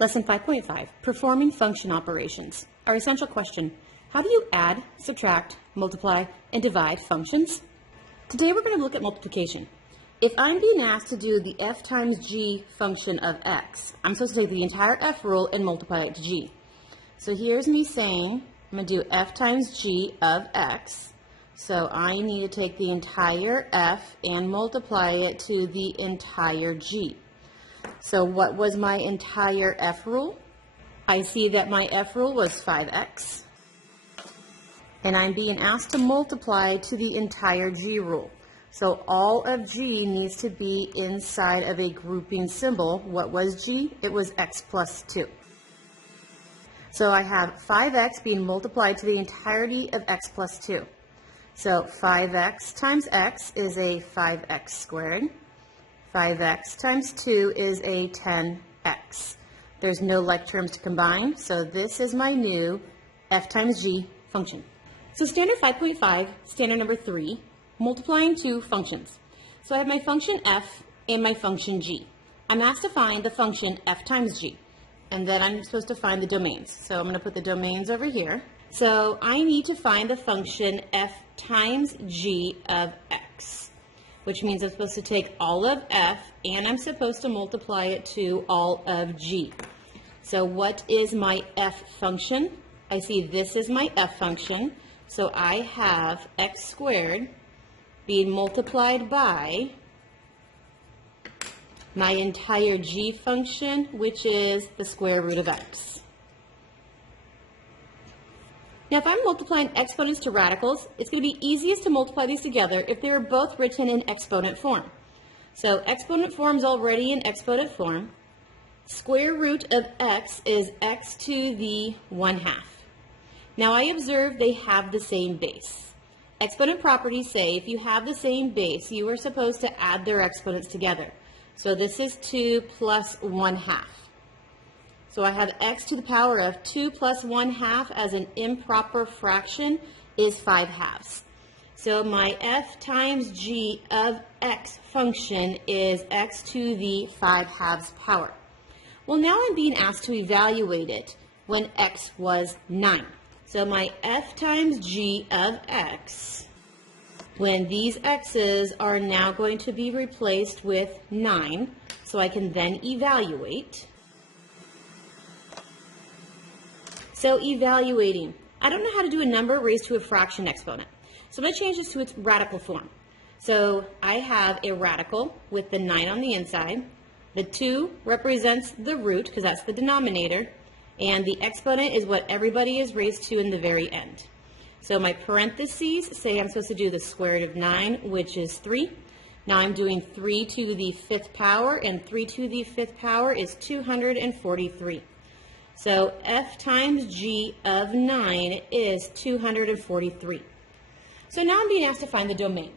Lesson 5.5, Performing Function Operations. Our essential question, how do you add, subtract, multiply, and divide functions? Today we're going to look at multiplication. If I'm being asked to do the f times g function of x, I'm supposed to take the entire f rule and multiply it to g. So here's me saying I'm going to do f times g of x. So I need to take the entire f and multiply it to the entire g. So what was my entire f rule? I see that my f rule was 5x. And I'm being asked to multiply to the entire g rule. So all of g needs to be inside of a grouping symbol. What was g? It was x plus 2. So I have 5x being multiplied to the entirety of x plus 2. So 5x times x is a 5x squared. 5x times 2 is a 10x. There's no like terms to combine, so this is my new f times g function. So standard 5.5, standard number 3, multiplying two functions. So I have my function f and my function g. I'm asked to find the function f times g, and then I'm supposed to find the domains. So I'm going to put the domains over here. So I need to find the function f times g of x, which means I'm supposed to take all of f and I'm supposed to multiply it to all of g. So what is my f function? I see this is my f function. So I have x squared being multiplied by my entire g function, which is the square root of x. Now, if I'm multiplying exponents to radicals, it's going to be easiest to multiply these together if they were both written in exponent form. So exponent form is already in exponent form. Square root of x is x to the 1/2. Now, I observe they have the same base. Exponent properties say if you have the same base, you are supposed to add their exponents together. So this is 2 plus 1/2. So I have x to the power of 2 plus 1/2 as an improper fraction is 5/2. So my f times g of x function is x to the 5/2 power. Well, now I'm being asked to evaluate it when x was 9. So my f times g of x, when these x's are now going to be replaced with 9, so I can then evaluate. So evaluating, I don't know how to do a number raised to a fraction exponent. So I'm going to change this to its radical form. So I have a radical with the 9 on the inside. The 2 represents the root because that's the denominator. And the exponent is what everybody is raised to in the very end. So my parentheses say I'm supposed to do the square root of 9, which is 3. Now I'm doing 3 to the 5th power, and 3 to the 5th power is 243. So f times g of 9 is 243. So now I'm being asked to find the domain.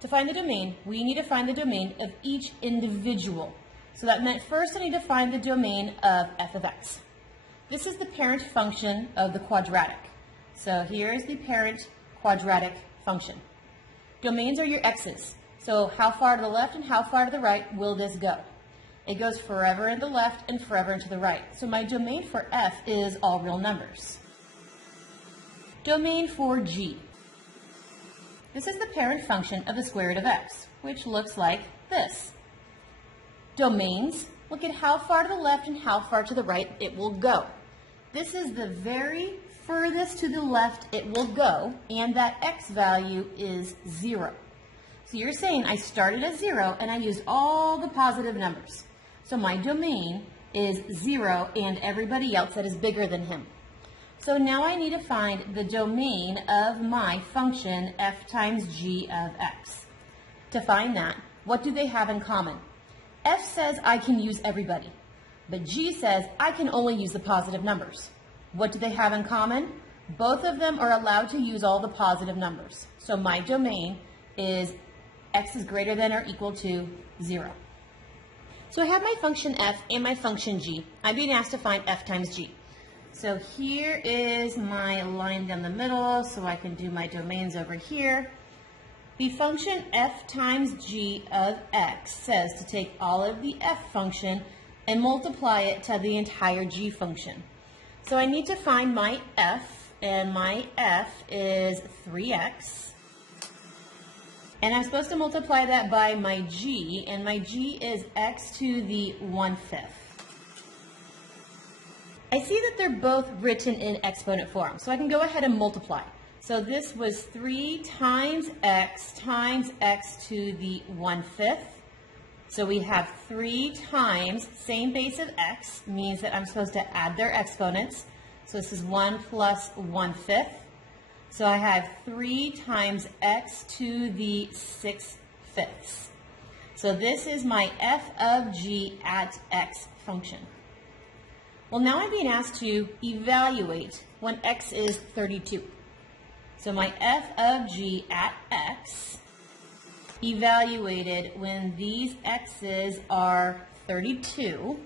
To find the domain, we need to find the domain of each individual. So that meant first I need to find the domain of f of x. This is the parent function of the quadratic. So here's the parent quadratic function. Domains are your x's. So how far to the left and how far to the right will this go? It goes forever in the left and forever into the right. So my domain for f is all real numbers. Domain for g. This is the parent function of the square root of x, which looks like this. Domains, look at how far to the left and how far to the right it will go. This is the very furthest to the left it will go, and that x value is 0. So you're saying I started at 0 and I used all the positive numbers. So my domain is 0 and everybody else that is bigger than him. So now I need to find the domain of my function f times g of x. To find that, what do they have in common? F says I can use everybody, but g says I can only use the positive numbers. What do they have in common? Both of them are allowed to use all the positive numbers. So my domain is x is greater than or equal to 0. So I have my function f and my function g. I'm being asked to find f times g. So here is my line down the middle, so I can do my domains over here. The function f times g of x says to take all of the f function and multiply it to the entire g function. So I need to find my f, and my f is 3x. And I'm supposed to multiply that by my g, and my g is x to the 1/5. I see that they're both written in exponent form, so I can go ahead and multiply. So this was 3 times x to the 1/5. So we have 3 times, same base of x, means that I'm supposed to add their exponents. So this is 1 plus 1/5. So I have 3 times x to the 6/5. So this is my f of g at x function. Well, now I'm being asked to evaluate when x is 32. So my f of g at x evaluated when these x's are 32.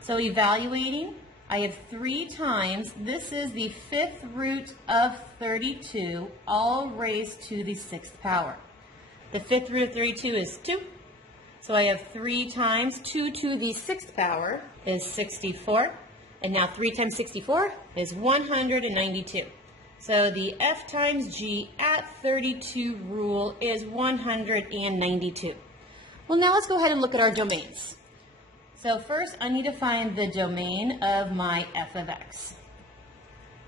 So evaluating, I have 3 times, this is the 5th root of 32, all raised to the 6th power. The 5th root of 32 is 2. So I have 3 times 2 to the 6th power is 64. And now 3 times 64 is 192. So the f times g at 32 rule is 192. Well, now let's go ahead and look at our domains. So first, I need to find the domain of my f of x.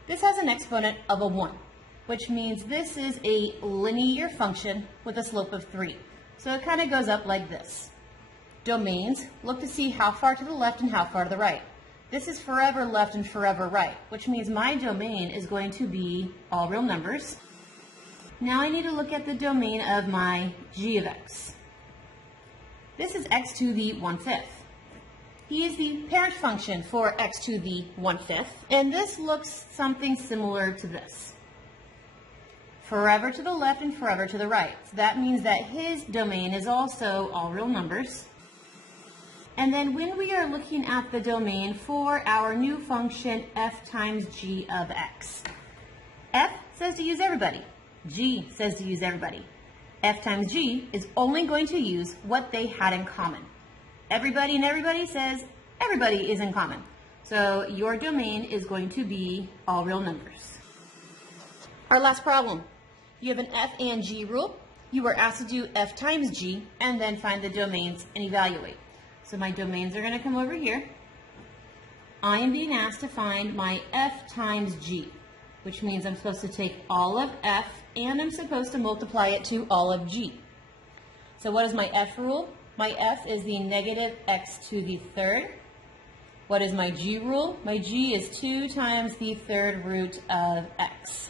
This has an exponent of a 1, which means this is a linear function with a slope of 3. So it kind of goes up like this. Domains, look to see how far to the left and how far to the right. This is forever left and forever right, which means my domain is going to be all real numbers. Now I need to look at the domain of my g of x. This is x to the 1/5. E is the parent function for x to the 1/5, and this looks something similar to this. Forever to the left and forever to the right. So that means that his domain is also all real numbers. And then when we are looking at the domain for our new function f times g of x, f says to use everybody, g says to use everybody. F times g is only going to use what they had in common. Everybody and everybody says everybody is in common. So your domain is going to be all real numbers. Our last problem. You have an f and g rule. You were asked to do f times g and then find the domains and evaluate. So my domains are going to come over here. I am being asked to find my f times g, which means I'm supposed to take all of f and I'm supposed to multiply it to all of g. So what is my f rule? My f is the negative x to the 3rd. What is my g rule? My g is 2 times the 3rd root of x.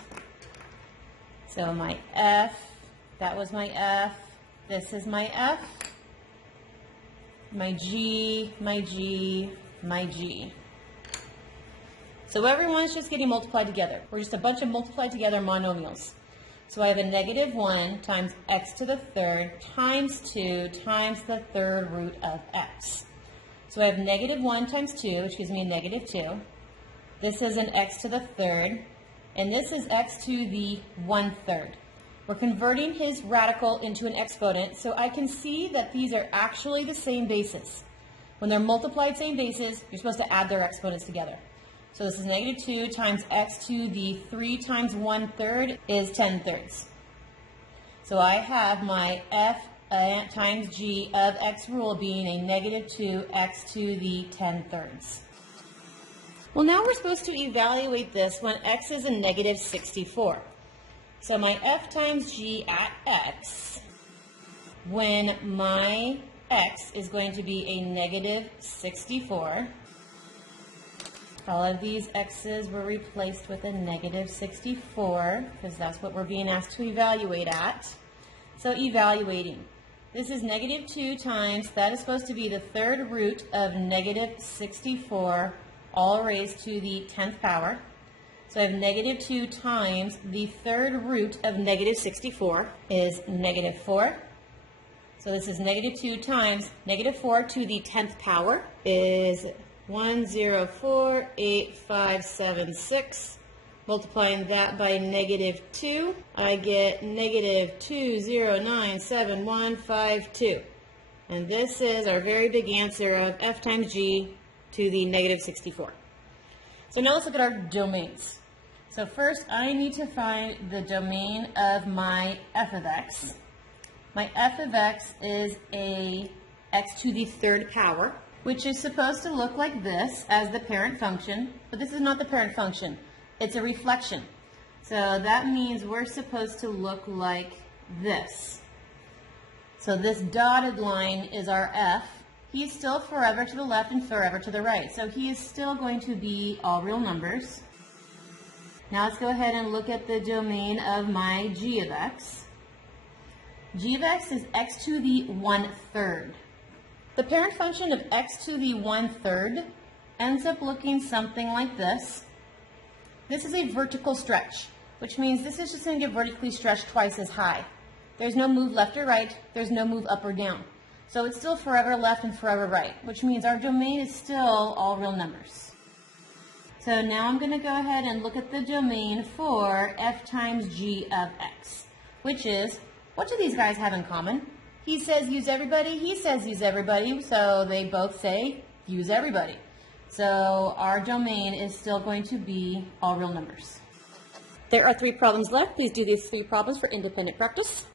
So my f, that was my f, this is my f, my g, my g, my g. So everyone's just getting multiplied together. We're just a bunch of multiplied together monomials. So I have a negative 1 times x to the 3rd times 2 times the 3rd root of x. So I have negative 1 times 2, which gives me a negative 2. This is an x to the 3rd, and this is x to the 1/3. We're converting his radical into an exponent, so I can see that these are actually the same bases. When they're multiplied same bases, you're supposed to add their exponents together. So this is negative 2 times x to the 3 times 1/3 is 10/3. So I have my f times g of x rule being a negative 2x to the 10/3. Well, now we're supposed to evaluate this when x is a negative 64. So my f times g at x, when my x is going to be a negative 64, all of these x's were replaced with a negative 64 because that's what we're being asked to evaluate at. So evaluating. This is negative 2 times, that is supposed to be the 3rd root of negative 64, all raised to the 10th power. So I have negative 2 times the 3rd root of negative 64 is negative 4. So this is negative 2 times negative 4 to the 10th power is 1048576 Multiplying that by negative 2, I get negative 2097152. And this is our very big answer of f times g to the negative 64. So now let's look at our domains. So first I need to find the domain of my f of x. My f of x is a x to the third power, which is supposed to look like this as the parent function, but this is not the parent function. It's a reflection. So that means we're supposed to look like this. So this dotted line is our f. He's still forever to the left and forever to the right. So he is still going to be all real numbers. Now let's go ahead and look at the domain of my g of x. G of x is x to the 1/3. The parent function of x to the 1/3 ends up looking something like this. This is a vertical stretch, which means this is just going to get vertically stretched twice as high. There's no move left or right, there's no move up or down. So it's still forever left and forever right, which means our domain is still all real numbers. So now I'm going to go ahead and look at the domain for f times g of x, which is, what do these guys have in common? He says use everybody, he says use everybody, so they both say use everybody. So our domain is still going to be all real numbers. There are 3 problems left. Please do these 3 problems for independent practice.